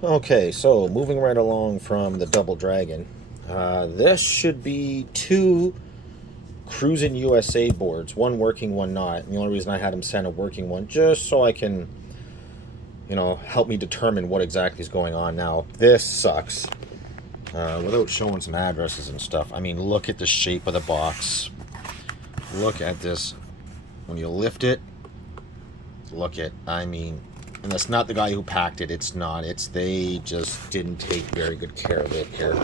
Okay, so moving right along from the Double Dragon, this should be two CRUSIN USA boards, one working, one not. And the only reason I had him send a working one, just so I can, help me determine what exactly is going on now. This sucks. Without showing some addresses and stuff. I mean, look at the shape of the box. Look at this. When you lift it, and that's not the guy who packed it. It's not. They just didn't take very good care of it here.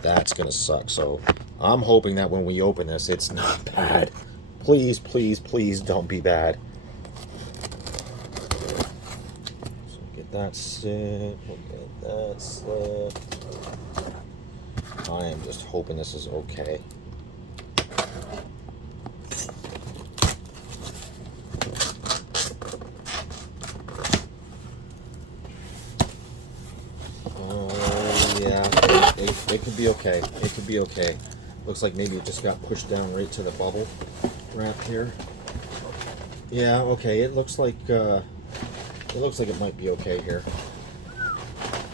That's gonna suck. So I'm hoping that when we open this, it's not bad. Please, please, please don't be bad. So get that sit. We'll get that slip. I am just hoping this is okay. It could be okay. It could be okay. Looks like maybe it just got pushed down right to the bubble wrap here. Yeah, okay. It looks like it might be okay here.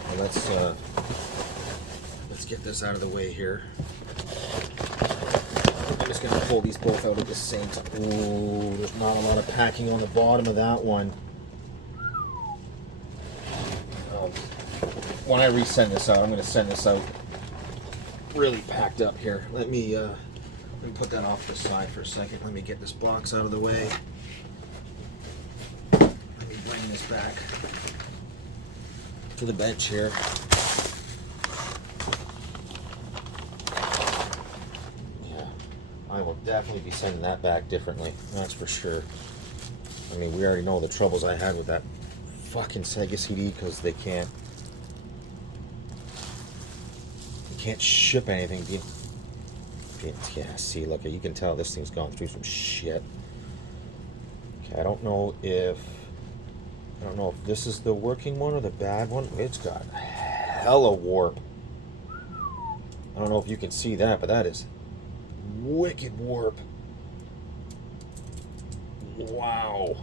Well, let's get this out of the way here. I'm just gonna pull these both out of the sink. Ooh, there's not a lot of packing on the bottom of that one. When I resend this out, I'm going to send this out really packed up here. Let me put that off to the side for a second. Let me get this box out of the way. Let me bring this back to the bench here. Yeah, I will definitely be sending that back differently. That's for sure. I mean, we already know the troubles I had with that fucking Sega CD because they can't ship anything. Yeah, see, look, you can tell this thing's gone through some shit. Okay, I don't know if this is the working one or the bad one. It's got hella warp. I don't know if you can see that, but that is wicked warp. Wow.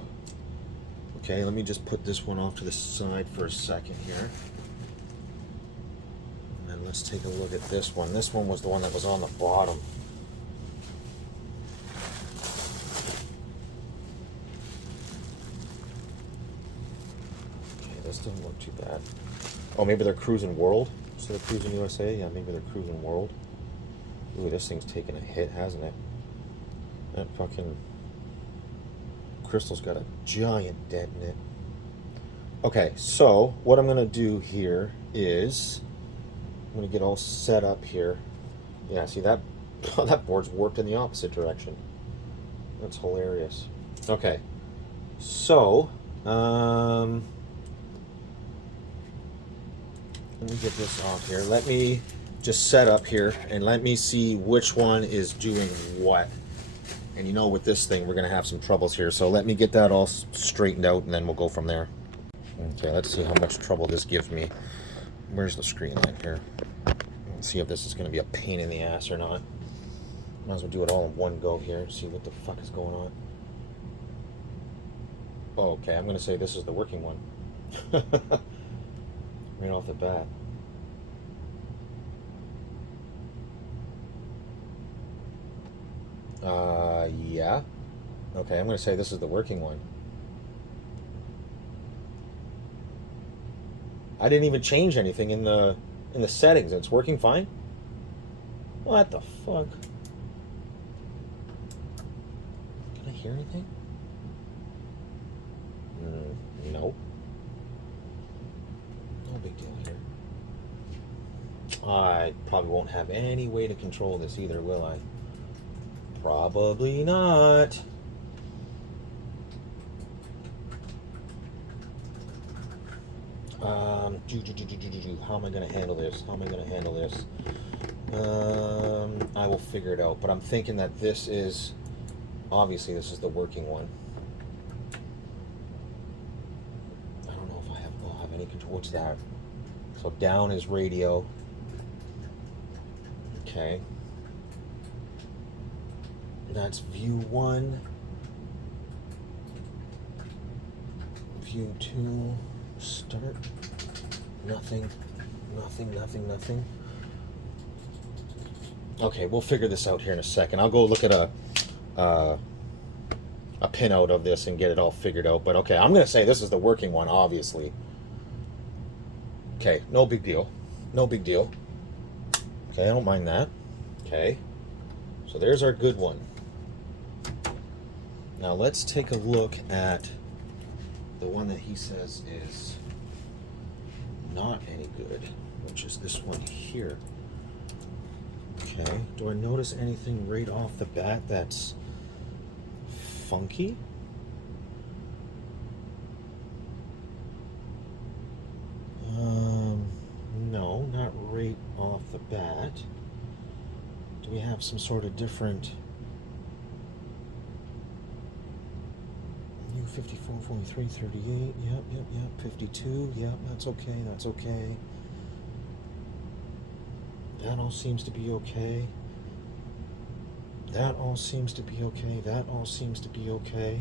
Okay, let me just put this one off to the side for a second here. And let's take a look at this one. This one was the one that was on the bottom. Okay, this doesn't look too bad. Oh, maybe they're CRUSIN World instead of CRUSIN USA? Yeah, maybe they're CRUSIN World. Ooh, this thing's taken a hit, hasn't it? That fucking crystal's got a giant dent in it. Okay, so what I'm going to do here is I'm going to get all set up here. Yeah, see that? That board's warped in the opposite direction. That's hilarious. Okay, so let me get this off here. Let me just set up here and let me see which one is doing what. And with this thing, we're going to have some troubles here. So let me get that all straightened out, and then we'll go from there. Okay, let's see how much trouble this gives me. Where's the screen light here? Let's see if this is going to be a pain in the ass or not. Might as well do it all in one go here. See what the fuck is going on. Oh, okay, I'm going to say this is the working one. Right off the bat. Yeah. Okay, I'm going to say this is the working one. I didn't even change anything in the settings. It's working fine. What the fuck? Can I hear anything? No. No big deal here. I probably won't have any way to control this either, will I? Probably not. How am I going to handle this? I will figure it out, but I'm thinking that obviously this is the working one. I don't know if I'll have any control. What's that? So down is radio. Okay. That's view 1. View 2. Start. Nothing. Nothing. Okay, we'll figure this out here in a second. I'll go look at a pinout of this and get it all figured out. But okay, I'm going to say this is the working one, obviously. Okay, no big deal. No big deal. Okay, I don't mind that. Okay, so there's our good one. Now let's take a look at the one that he says is not any good, which is this one here. Okay, do I notice anything right off the bat that's funky? No, not right off the bat. Do we have some sort of different new 54, 43, 38, yep, 52, yep, that's okay. That all seems to be okay. That all seems to be okay.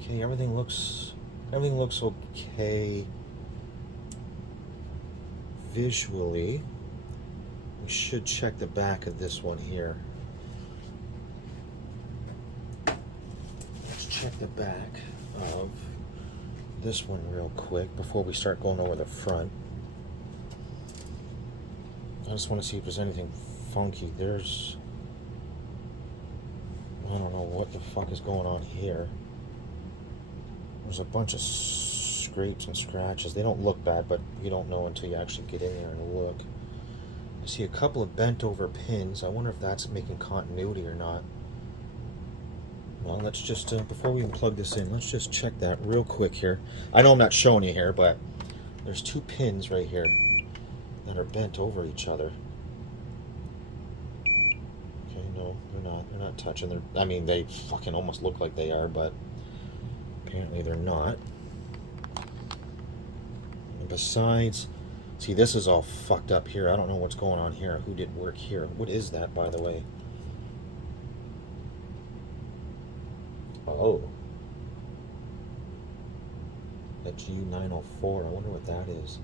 Okay, everything looks okay visually. We should check the back of this one here. Let's check the back of this one real quick before we start going over the front. I just want to see if there's anything funky. I don't know what the fuck is going on here. There's a bunch of scrapes and scratches. They don't look bad, but you don't know until you actually get in there and look. I see a couple of bent over pins. I wonder if that's making continuity or not. Well, let's just, before we even plug this in, let's just check that real quick here. I know I'm not showing you here, but there's two pins right here that are bent over each other. Okay, no, they're not touching. I mean, they fucking almost look like they are, but apparently they're not. And besides, see, this is all fucked up here. I don't know what's going on here. Who did work here? What is that, by the way? Oh. That's U904. I wonder what that is.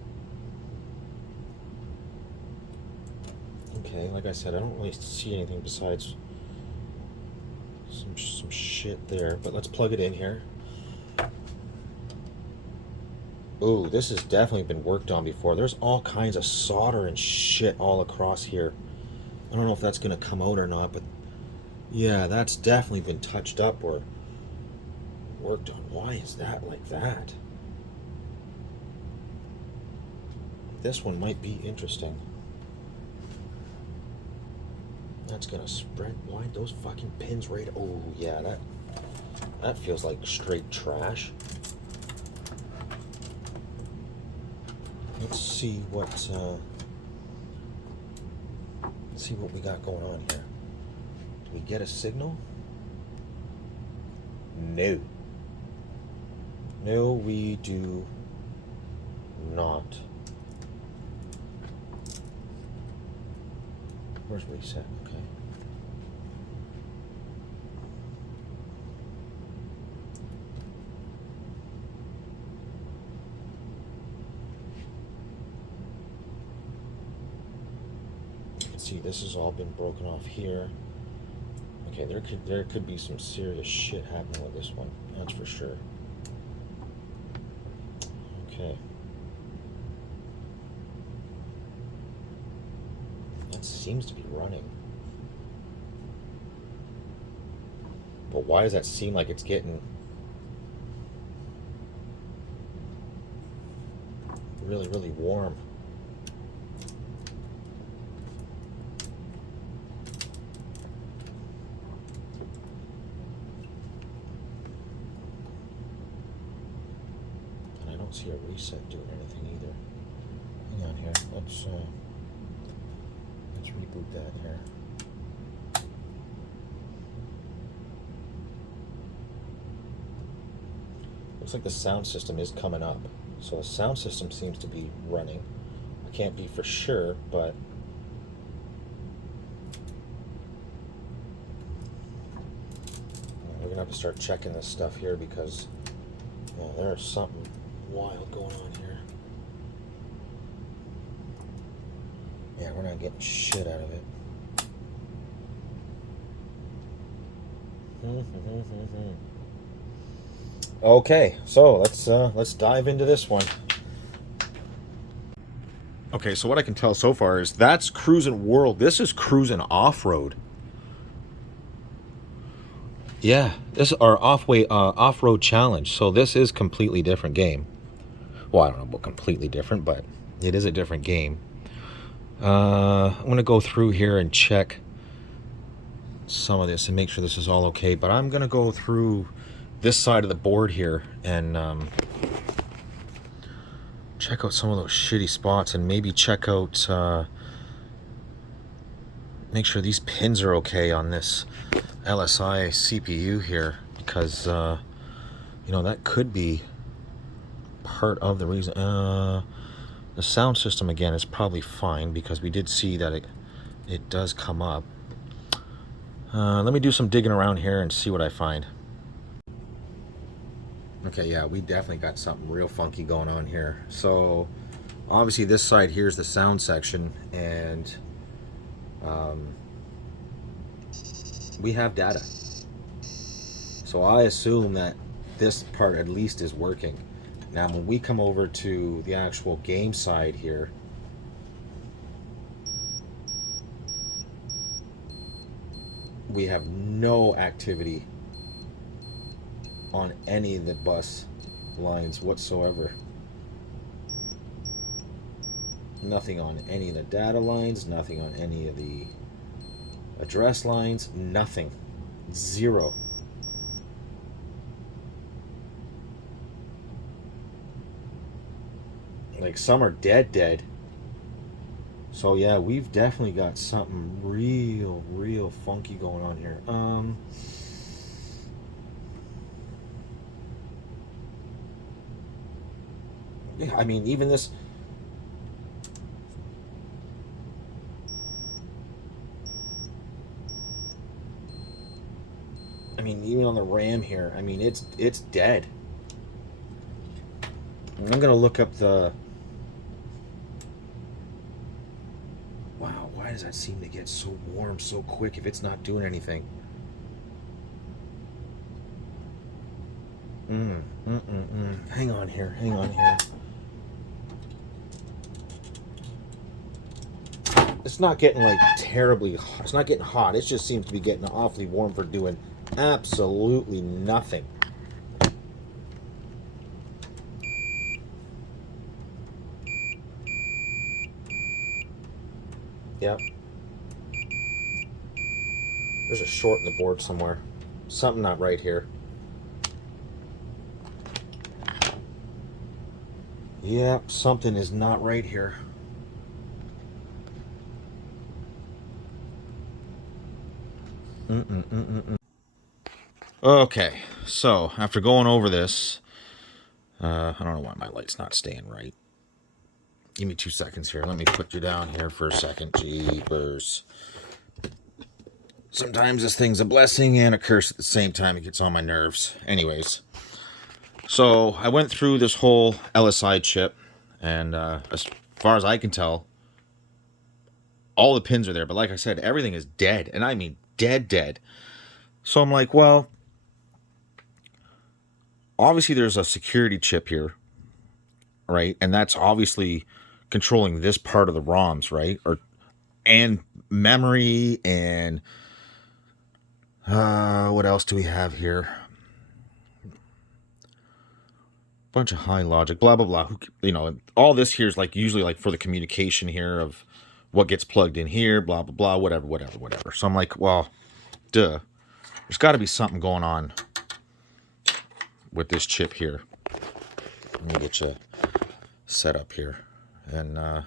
Okay, like I said, I don't really see anything besides some shit there. But let's plug it in here. Ooh, this has definitely been worked on before. There's all kinds of solder and shit all across here. I don't know if that's going to come out or not, but yeah, that's definitely been touched up or worked on. Why is that like that? This one might be interesting. That's gonna spread. Why those fucking pins right? Oh yeah, that feels like straight trash. Let's see what we got going on here. Do we get a signal? No. No, we do not. Where's reset? Okay. See, this has all been broken off here. Okay, there could be some serious shit happening with this one. That's for sure. Okay. That seems to be running. But why does that seem like it's getting really, really warm? See a reset doing anything either. Hang on here. Let's reboot that here. Looks like the sound system is coming up. So the sound system seems to be running. I can't be for sure, but we're gonna have to start checking this stuff here because there's something wild going on here. Yeah, we're not getting shit out of it. Okay, so let's dive into this one. Okay, so what I can tell so far is that's Cruisin' World. This is Cruisin' Off-Road. Yeah, this is our off-road challenge. So this is completely different game. Well, I don't know about completely different, but it is a different game. I'm gonna go through here and check some of this and make sure this is all okay. But I'm gonna go through this side of the board here and check out some of those shitty spots and maybe check out, make sure these pins are okay on this LSI CPU here, because you know, that could be part of the reason. The sound system again is probably fine because we did see that it does come up. Let me do some digging around here and see what I find. Okay, yeah, we definitely got something real funky going on here. So obviously this side here is the sound section, and we have data. So I assume that this part at least is working. Now when we come over to the actual game side here, we have no activity on any of the bus lines whatsoever. Nothing on any of the data lines, nothing on any of the address lines, nothing. Zero. Like some are dead. So yeah, we've definitely got something real funky going on here. Yeah, I mean, even this. I mean, even on the RAM here, I mean, it's dead. I'm gonna look up the. Wow, why does that seem to get so warm so quick if it's not doing anything? Hang on here. It's not getting like terribly hot. It's not getting hot. It just seems to be getting awfully warm for doing absolutely nothing. Yep. There's a short in the board somewhere. Something not right here. Yep, something is not right here. Okay, so after going over this, I don't know why my light's not staying right. Give me 2 seconds here. Let me put you down here for a second. Jeepers. Sometimes this thing's a blessing and a curse at the same time. It gets on my nerves. Anyways, so I went through this whole LSI chip, and as far as I can tell, all the pins are there. But like I said, everything is dead, and I mean dead. So I'm like, well, obviously there's a security chip here, right? And that's obviously controlling this part of the ROMs, right? And memory and what else do we have here? Bunch of high logic, blah blah blah. You know, all this here is like usually like for the communication here of what gets plugged in here, blah blah blah, whatever. So I'm like, well, duh. There's got to be something going on with this chip here. Let me get you set up here, and I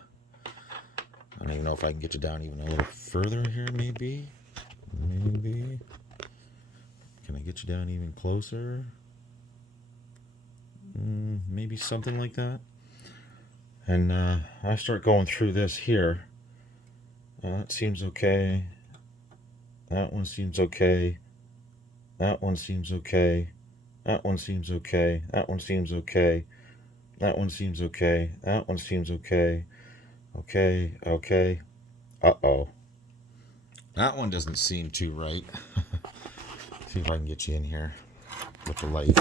don't even know if I can get you down even a little further here. Maybe. Can I get you down even closer? Maybe something like that. And I start going through this here. That seems okay. That one seems okay. That one seems okay. That one seems okay. That one seems okay. That one seems okay. That one seems okay. Okay. Uh-oh. That one doesn't seem too right. See if I can get you in here with the light.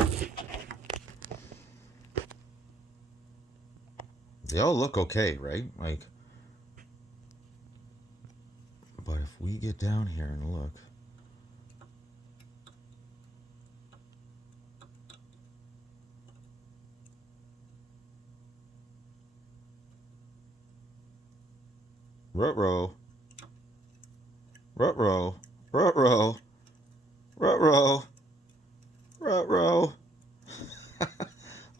They all look okay, right? Like, but if we get down here and look. Ruh-roh. Ruh-roh. Ruh-roh. Ruh-roh. Ruh-roh.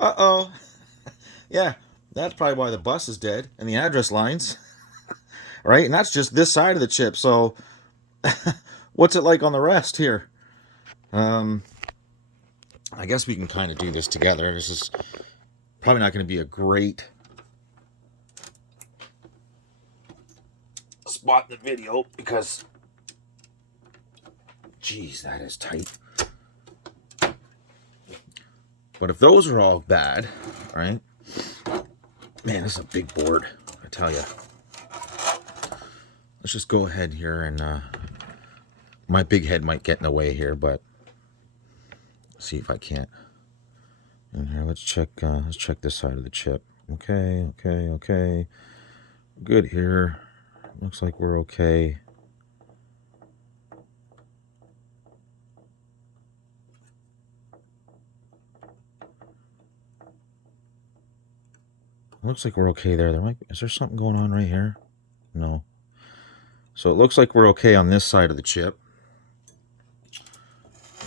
Uh-oh. Yeah, that's probably why the bus is dead and the address lines. Right? And that's just this side of the chip. So what's it like on the rest here? I guess we can kind of do this together. This is probably not going to be a great spot in the video because, geez, that is tight. But if those are all bad, right? Man, this is a big board, I tell you. Let's just go ahead here and my big head might get in the way here, but see if I can't. And here, let's check this side of the chip. Okay, okay, okay. Good here. Looks like we're okay. Looks like we're okay there. Is there something going on right here? No. So it looks like we're okay on this side of the chip.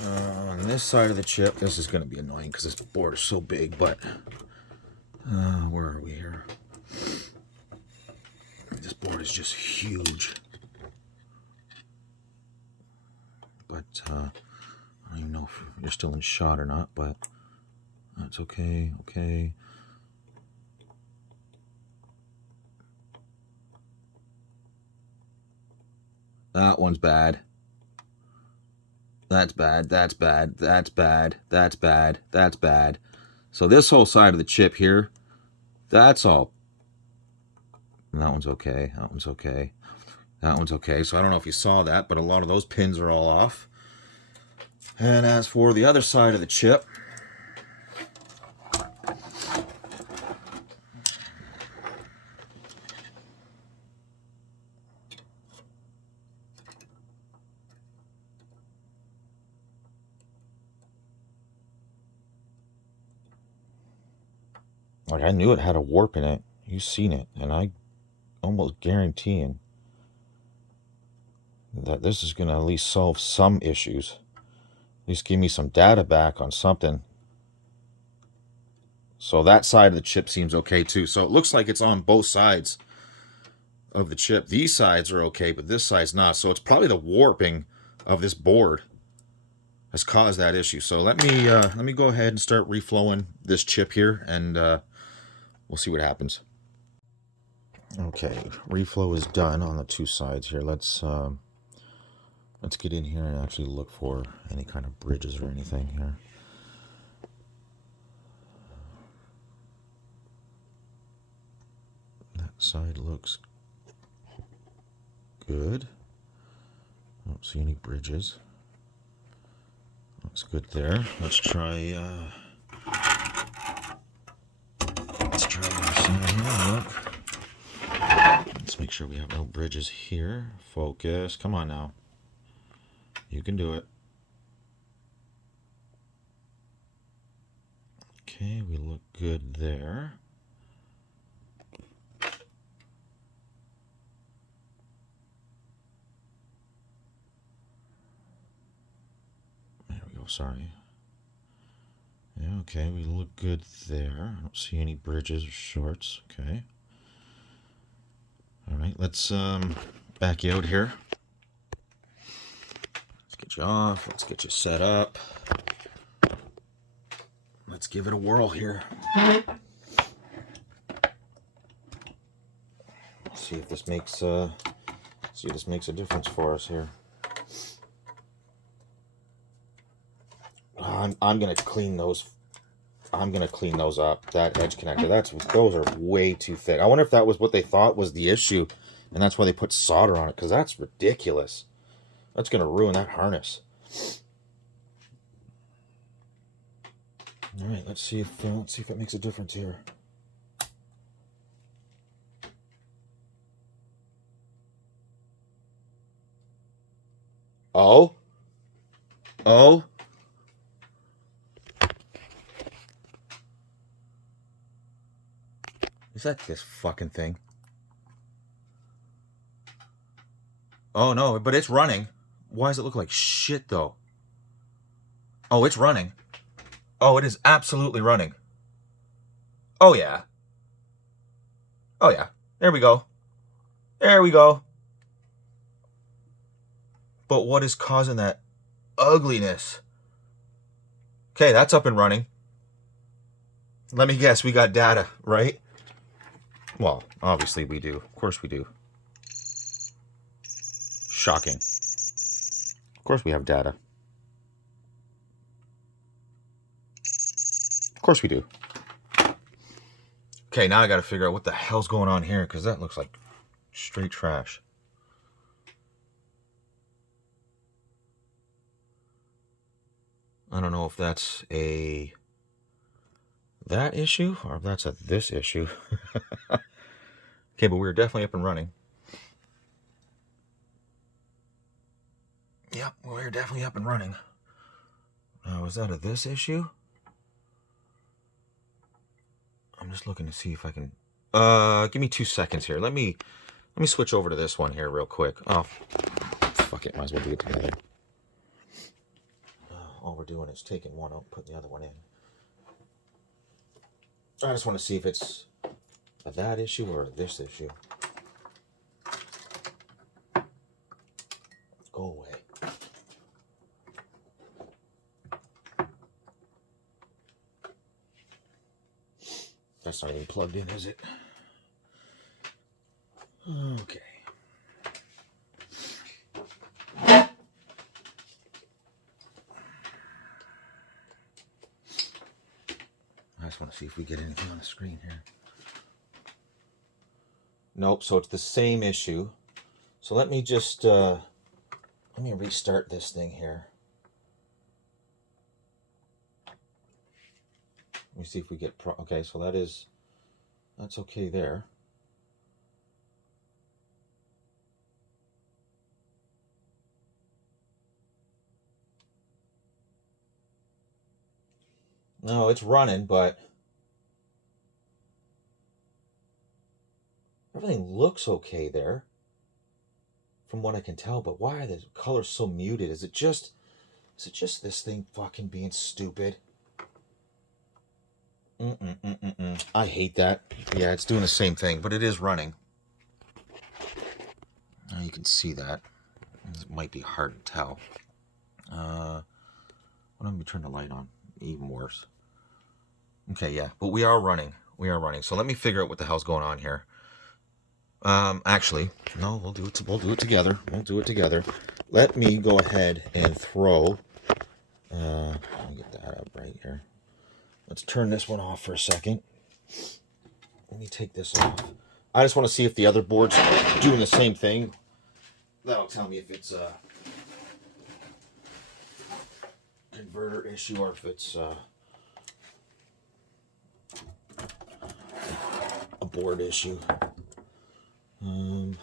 On this side of the chip, this is going to be annoying because this board is so big, but where are we here? This board is just huge. But I don't even know if you're still in shot or not, but that's okay, okay. That one's bad. That's bad, that's bad, that's bad, that's bad, that's bad. So this whole side of the chip here, that's all. And that one's okay, that one's okay. That one's okay. So I don't know if you saw that, but a lot of those pins are all off. And as for the other side of the chip, like I knew it had a warp in it. You've seen it, and I almost guaranteeing that this is going to at least solve some issues. At least give me some data back on something. So that side of the chip seems okay too. So it looks like it's on both sides of the chip. These sides are okay, but this side's not. So it's probably the warping of this board has caused that issue. So let me go ahead and start reflowing this chip here, and we'll see what happens. Okay, reflow is done on the two sides here. Let's get in here and actually look for any kind of bridges or anything here. That side looks good. I don't see any bridges. Looks good there. Let's try our center here. Look. Let's make sure we have no bridges here. Focus. Come on now. You can do it. Okay, we look good there. There we go, sorry. Yeah, okay, we look good there. I don't see any bridges or shorts. Okay. All right, let's back you out here. Let's get you off. Let's get you set up. Let's give it a whirl here. See if this makes a difference for us here. I'm gonna clean those I'm gonna clean those up. That edge connector, those are way too thick. I wonder if that was what they thought was the issue, and that's why they put solder on it, because that's ridiculous. That's gonna ruin that harness. All right, let's see if it makes a difference here. Oh. Is that this fucking thing? Oh no, but it's running. Why does it look like shit though? Oh, it's running. Oh, it is absolutely running. Oh yeah. Oh yeah. There we go. There we go. But what is causing that ugliness? Okay, that's up and running. Let me guess, we got data, right? Well, obviously we do. Of course we do. Shocking. Of course we have data. Of course we do. Okay, now I gotta figure out what the hell's going on here, because that looks like straight trash. I don't know if that's that issue or if that's this issue. Okay, but we're definitely up and running. Yep, we're definitely up and running. Now, is that this issue? I'm just looking to see if I can. Give me 2 seconds here. Let me switch over to this one here real quick. Oh, fuck it, might as well do it together. All we're doing is taking one out, putting the other one in. I just want to see if it's that issue or this issue. Go away. That's not even plugged in, is it? Okay. I just want to see if we get anything on the screen here. Nope, so it's the same issue. So let me just, let me restart this thing here. Let me see if we get, okay, so that's okay there. No, it's running, but everything looks okay there, from what I can tell. But why are the colors so muted? Is it just this thing fucking being stupid? I hate that. Yeah, it's doing the same thing, but it is running. Now you can see that. It might be hard to tell. Why don't we turn the light on? Even worse. Okay, yeah, but we are running. We are running. So let me figure out what the hell's going on here. Actually, no, we'll do it together. We'll do it together. Let me go ahead and throw. I'll get that up right here. Let's turn this one off for a second. Let me take this off. I just want to see if the other board's doing the same thing. That'll tell me if it's a converter issue or if it's a board issue. Oh,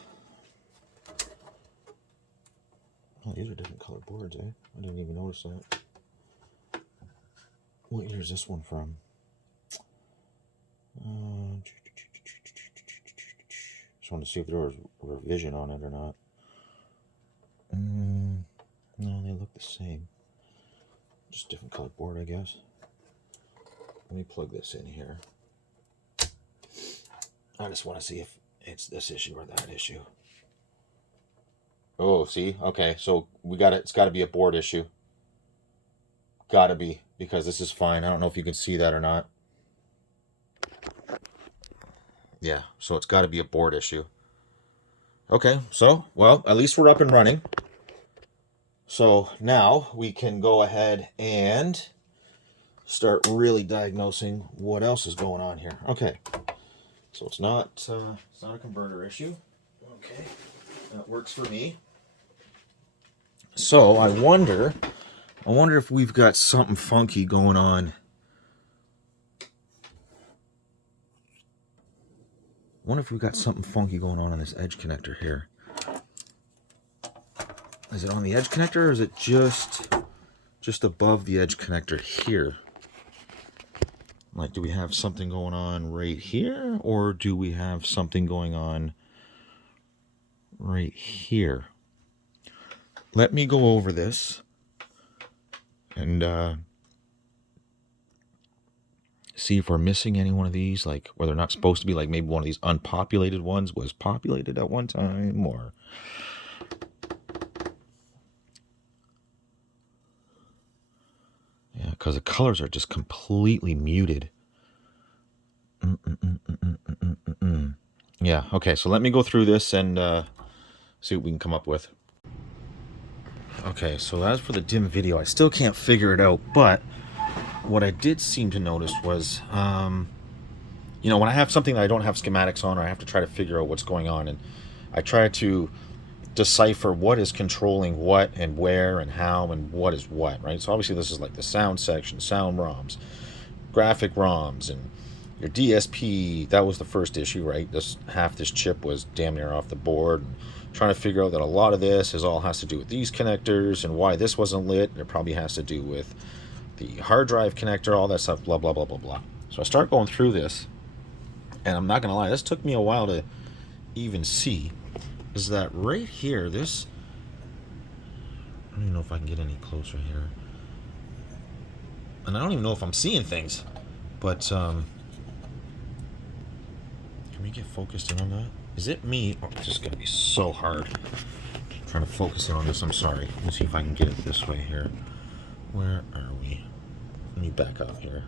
these are different colored boards, eh? I didn't even notice that. What year is this one from? Just wanted to see if there was a revision on it or not. No, they look the same. Just different colored board, I guess. Let me plug this in here. I just want to see if it's this issue or that issue. Oh, see? Okay, so we got it. It's got to be a board issue. Got to be, because this is fine. I don't know if you can see that or not. Yeah, so it's got to be a board issue. Okay, so, well, at least we're up and running. So now we can go ahead and start really diagnosing what else is going on here. Okay, so it's not a converter issue. Okay, that works for me. So I wonder if we've got something funky going on. I wonder if we've got something funky going on this edge connector here. Is it on the edge connector, or is it just above the edge connector here? Like, do we have something going on right here, or do we have something going on right here? Let me go over this and see if we're missing any one of these, like where they're not supposed to be, like maybe one of these unpopulated ones was populated at one time, or yeah, because the colors are just completely muted. Yeah, okay, so let me go through this and see what we can come up with. Okay, so as for the dim video, I still can't figure it out, but what I did seem to notice was, you know, when I have something that I don't have schematics on, or I have to try to figure out what's going on, and I try to decipher what is controlling what and where and how and what is what, right? So obviously this is like the sound section, sound ROMs, graphic ROMs, and your DSP. That was the first issue, right? Half this chip was damn near off the board, and trying to figure out that a lot of this all has to do with these connectors, and why this wasn't lit. It probably has to do with the hard drive connector, all that stuff, blah, blah, blah, blah, blah. So I start going through this, and I'm not going to lie, this took me a while to even see, is that right here, this, I don't even know if I can get any closer here, and I don't even know if I'm seeing things, but, can we get focused in on that? Is it me? Oh, this is going to be so hard. I'm trying to focus in on this, I'm sorry. Let me see if I can get it this way here. Where are we? Let me back up here.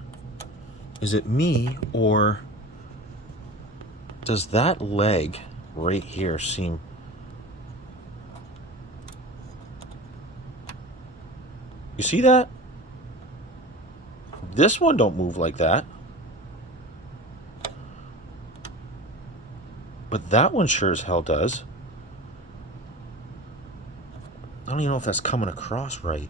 Is it me, or does that leg right here seem... You see that? This one don't move like that. But that one sure as hell does. I don't even know if that's coming across right.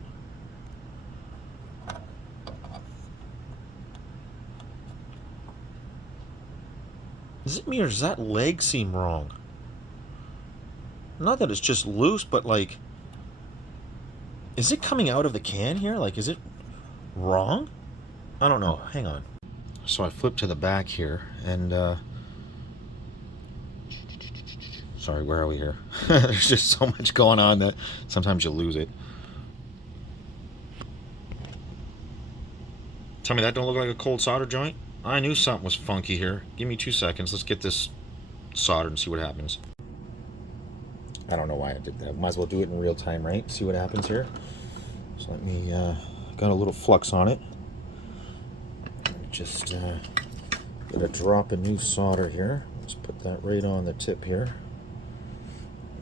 Is it me, or does that leg seem wrong? Not that it's just loose, but like, is it coming out of the can here? Like, is it wrong? I don't know. Hang on. So I flipped to the back here, and sorry, where are we here? There's just so much going on that sometimes you lose it. Tell me that don't look like a cold solder joint? I knew something was funky here. Give me 2 seconds. Let's get this soldered and see what happens. I don't know why I did that. Might as well do it in real time, right? See what happens here. So let me, got a little flux on it. Just gonna drop a new solder here. Let's put that right on the tip here.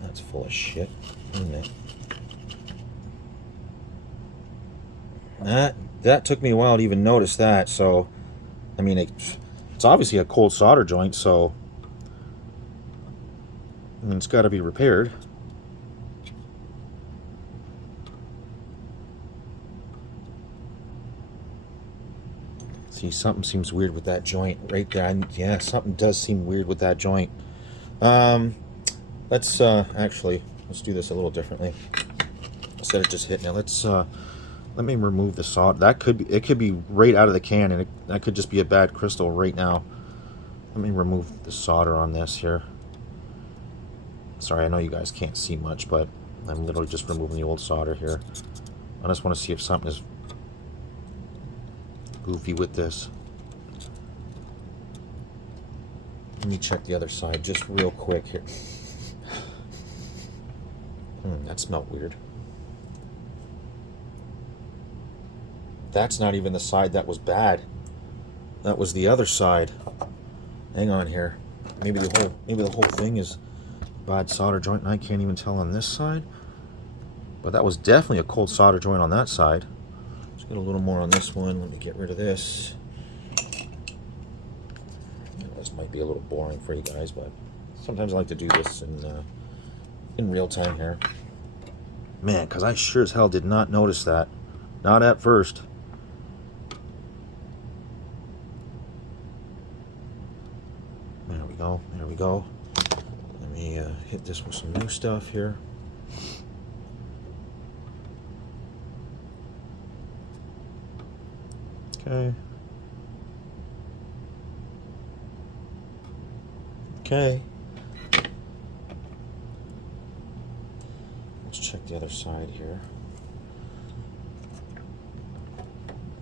That's full of shit, isn't it? That took me a while to even notice that. So, I mean, it's obviously a cold solder joint, so I mean, it's got to be repaired. See, something seems weird with that joint right there. Yeah, something does seem weird with that joint. Let's actually, let's do this a little differently. Instead of just hitting it, let me remove the solder. That could be, it could be right out of the can, and that could just be a bad crystal right now. Let me remove the solder on this here. Sorry, I know you guys can't see much, but I'm literally just removing the old solder here. I just want to see if something is goofy with this. Let me check the other side just real quick here. That smelled weird. That's not even the side that was bad. That was the other side. Hang on here. Maybe the whole thing is bad solder joint, and I can't even tell on this side. But that was definitely a cold solder joint on that side. So get a little more on this one. Let me get rid of this. This might be a little boring for you guys, but sometimes I like to do this in real time here. Man, because I sure as hell did not notice that. Not at first. There we go. There we go. Let me hit this with some new stuff here. Okay. Okay. Let's check the other side here.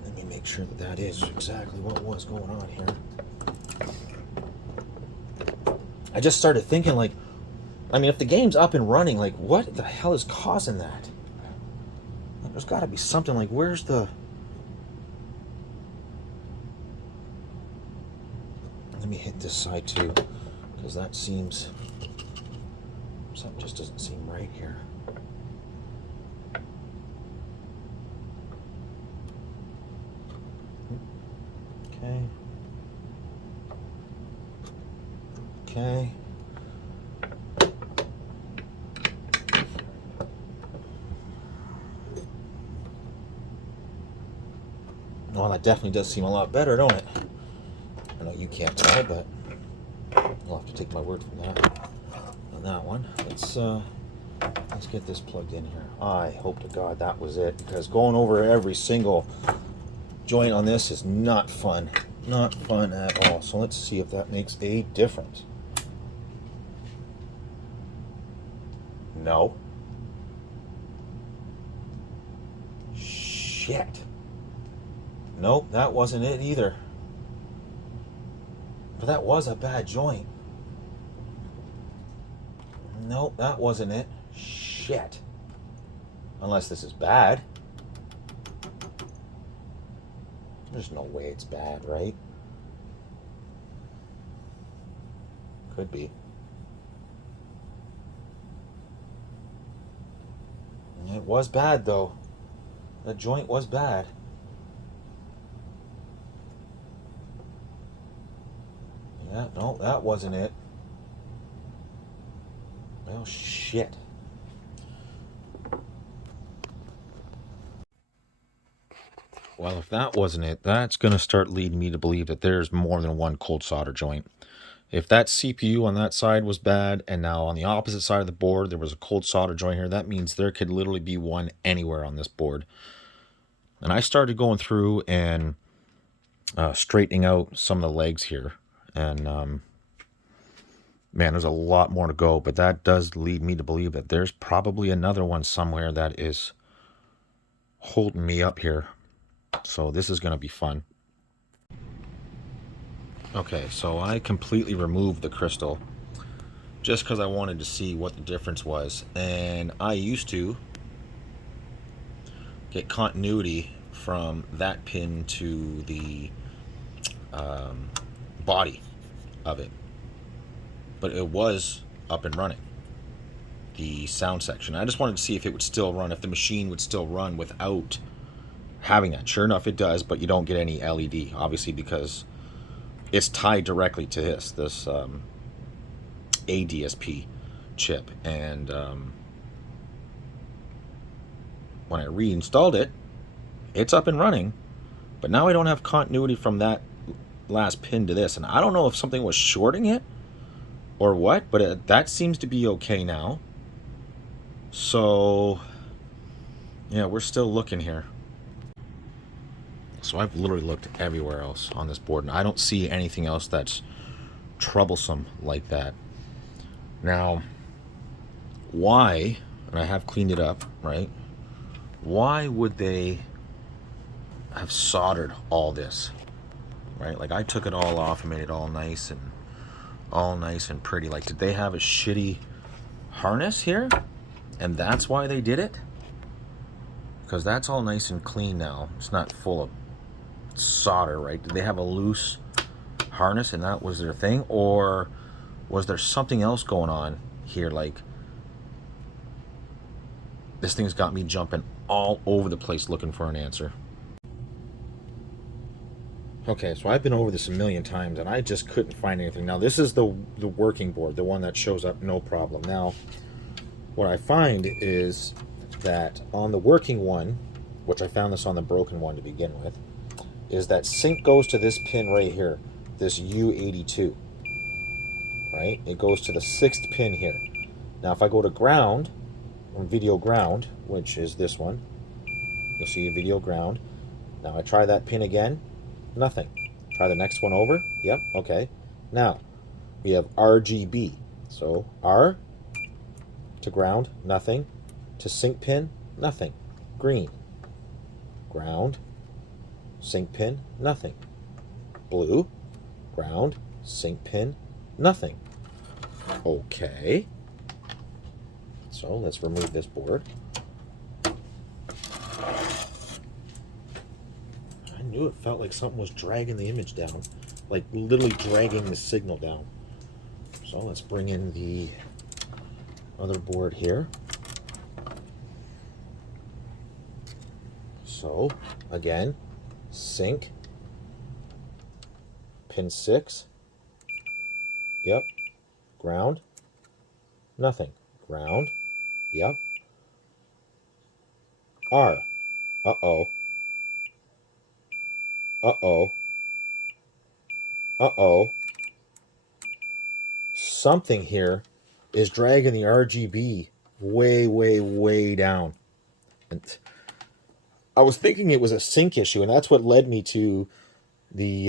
Let me make sure that that is exactly what was going on here. I just started thinking, like, I mean, if the game's up and running, like, what the hell is causing that? Like, there's got to be something, like, where's the... Let me hit this side, too, because that seems... Something just doesn't seem right here. Okay. Okay. Well, that definitely does seem a lot better, don't it? I know you can't tell, but you'll have to take my word from that. On that one, let's get this plugged in here. I hope to God that was it, because going over every single joint on this is not fun. Not fun at all. So let's see if that makes a difference. No. Shit. Nope, that wasn't it either. But that was a bad joint. Nope, that wasn't it. Shit. Unless this is bad. There's no way it's bad, right? Could be. It was bad, though. That joint was bad. Yeah, no, that wasn't it. Well, shit. Well, if that wasn't it, that's going to start leading me to believe that there's more than one cold solder joint. If that CPU on that side was bad, and now on the opposite side of the board there was a cold solder joint here, that means there could literally be one anywhere on this board. And I started going through and straightening out some of the legs here. And, man, there's a lot more to go, but that does lead me to believe that there's probably another one somewhere that is holding me up here. So this is going to be fun. Okay, so I completely removed the crystal just because I wanted to see what the difference was. And I used to get continuity from that pin to the body of it. But it was up and running, the sound section. I just wanted to see if it would still run, if the machine would still run without having that. Sure enough, it does, but you don't get any LED, obviously, because it's tied directly to this ADSP chip. And when I reinstalled it, it's up and running, but now I don't have continuity from that last pin to this. And I don't know if something was shorting it or what, but that seems to be okay now. So yeah, we're still looking here. So I've literally looked everywhere else on this board, and I don't see anything else that's troublesome like that. Now, why, and I have cleaned it up, right? Why would they have soldered all this, right? Like, I took it all off and made it all nice and pretty. Like, did they have a shitty harness here? And that's why they did it? Because that's all nice and clean now. It's not full of solder, right? Did they have a loose harness and that was their thing? Or was there something else going on here? Like, this thing's got me jumping all over the place looking for an answer. Okay, so I've been over this a million times and I just couldn't find anything. Now this is the working board, the one that shows up no problem. Now what I find is that on the working one, which I found this on the broken one to begin with, is that sync goes to this pin right here, this U82, right? It goes to the 6th pin here. Now if I go to ground, on video ground, which is this one, you'll see a video ground. Now I try that pin again, nothing. Try the next one over, yep, okay. Now we have RGB, so R to ground, nothing. To sync pin, nothing. Green, ground, sync pin, nothing. Blue, ground, sync pin, nothing. Okay. So let's remove this board. I knew it felt like something was dragging the image down, like literally dragging the signal down. So let's bring in the other board here. So again, sync, pin 6, yep, ground, nothing, ground, yep, R, uh-oh, uh-oh, uh-oh, something here is dragging the RGB way, way, way down. And I was thinking it was a sync issue, and that's what led me to the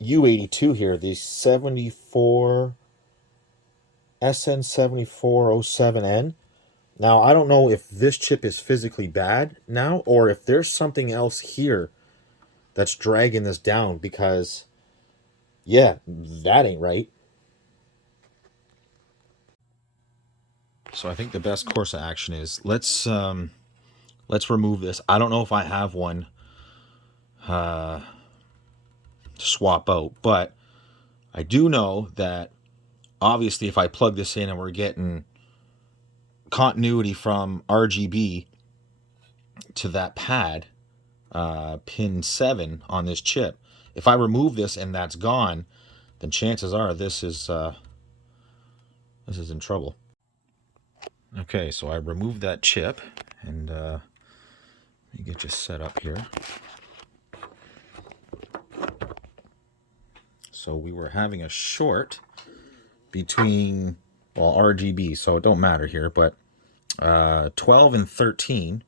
U82 here, the 74 SN7407N. Now, I don't know if this chip is physically bad now, or if there's something else here that's dragging this down, because, yeah, that ain't right. So I think the best course of action is let's remove this. I don't know if I have one to swap out, but I do know that obviously if I plug this in and we're getting continuity from RGB to that pad, pin 7 on this chip, if I remove this and that's gone, then chances are this is in trouble. Okay, so I removed that chip, and let me get you set up here. So we were having a short between, well, RGB, so it don't matter here, but 12 and 13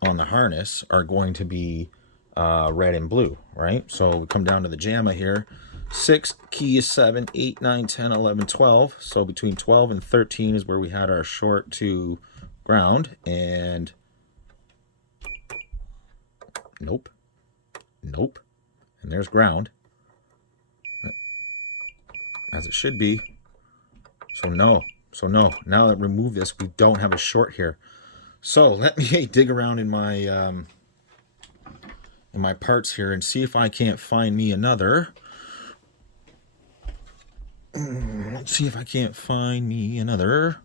on the harness are going to be red and blue, right? So we come down to the JAMA here. 6, key is 7, 8, 9, 10, 11, 12. So between 12 and 13 is where we had our short to ground. And nope. Nope. And there's ground. As it should be. So no. So no. Now that I remove this, we don't have a short here. So let me dig around in my parts here and see if I can't find me another. Let's see if I can't find me another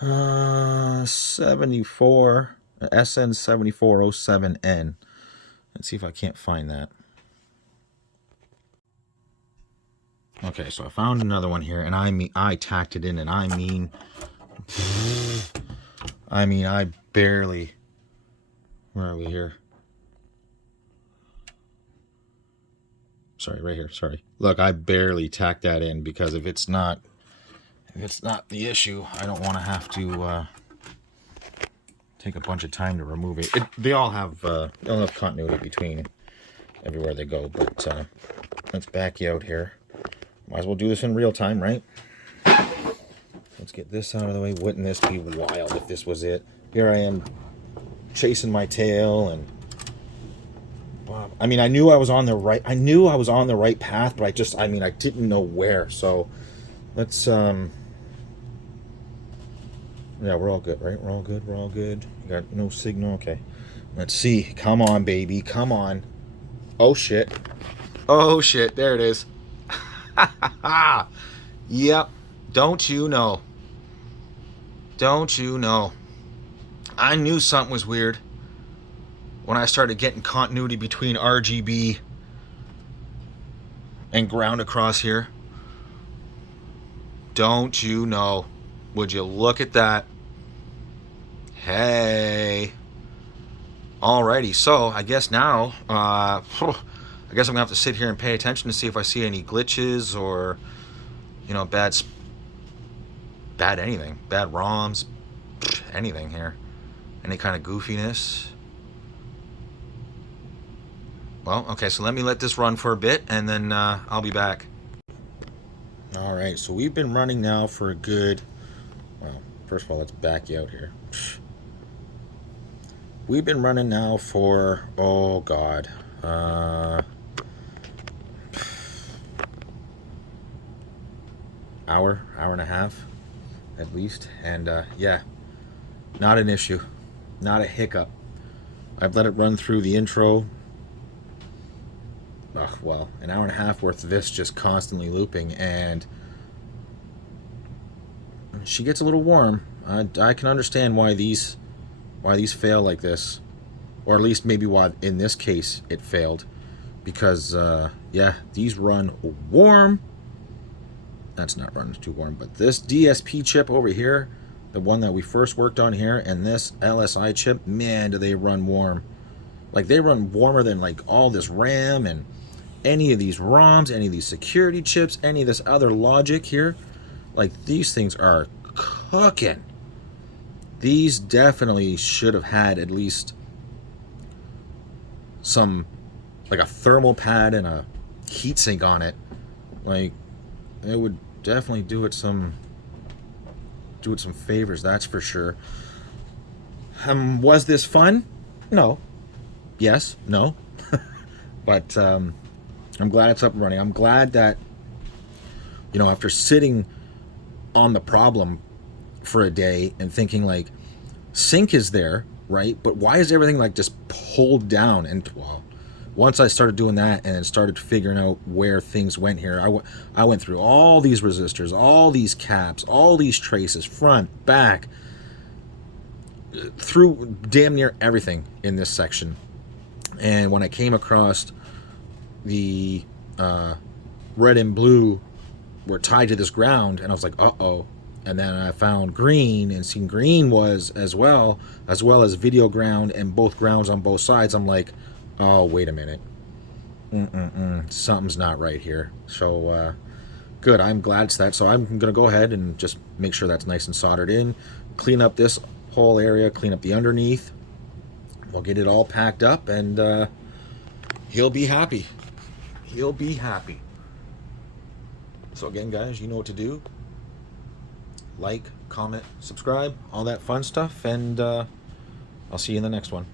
74 SN7407N. Let's see if I can't find that. Okay, so I found another one here, and I tacked it in, and I barely. Where are we here? Sorry, right here. Sorry. Look, I barely tacked that in, because if it's not the issue, I don't want to have to take a bunch of time to remove it. They all have continuity between everywhere they go, but let's back you out here. Might as well do this in real time, right? Let's get this out of the way. Wouldn't this be wild if this was it? Here I am chasing my tail, and I mean, I knew I was on the right path, but I didn't know where. So let's yeah, we're all good, right? We're all good. You got no signal. Okay. Let's see. Come on, baby. Come on. Oh shit. There it is. Yep. Don't you know? I knew something was weird. when I started getting continuity between RGB and ground across here. Don't you know? Would you look at that? Hey. Alrighty, so I guess now, I guess I'm gonna have to sit here and pay attention to see if I see any glitches or, you know, bad anything, bad ROMs, anything here, any kind of goofiness. Well, okay, so let me let this run for a bit, and then I'll be back. All right, so we've been running now for a good, well, first of all, let's back you out here. We've been running now for, oh God, hour and a half at least, and yeah, not an issue, not a hiccup. I've let it run through the intro. Oh, well, an hour and a half worth of this just constantly looping, and she gets a little warm. I can understand why these fail like this, or at least maybe why in this case it failed, because yeah, these run warm. That's not running too warm, but this DSP chip over here, the one that we first worked on here, and this LSI chip, man, do they run warm. Like, they run warmer than like all this RAM and any of these ROMs, any of these security chips, any of this other logic here. Like, these things are cooking. These definitely should have had at least some, like a thermal pad and a heatsink on it. Like, it would definitely do it some favors, that's for sure. Was this fun? No. Yes. No. But I'm glad it's up and running. I'm glad that, you know, after sitting on the problem for a day and thinking like, sync is there, right? But why is everything like just pulled down? And well, once I started doing that and started figuring out where things went here, I went through all these resistors, all these caps, all these traces, front, back, through damn near everything in this section. And when I came across the red and blue were tied to this ground, and I was like, uh-oh. And then I found green, and seen green was as well as video ground, and both grounds on both sides. I'm like, oh, wait a minute. Something's not right here. So, good. I'm glad it's that. So I'm going to go ahead and just make sure that's nice and soldered in. Clean up this whole area. Clean up the underneath. We'll get it all packed up, and he'll be happy. He'll be happy. So again, guys, you know what to do. Like, comment, subscribe, all that fun stuff, and I'll see you in the next one.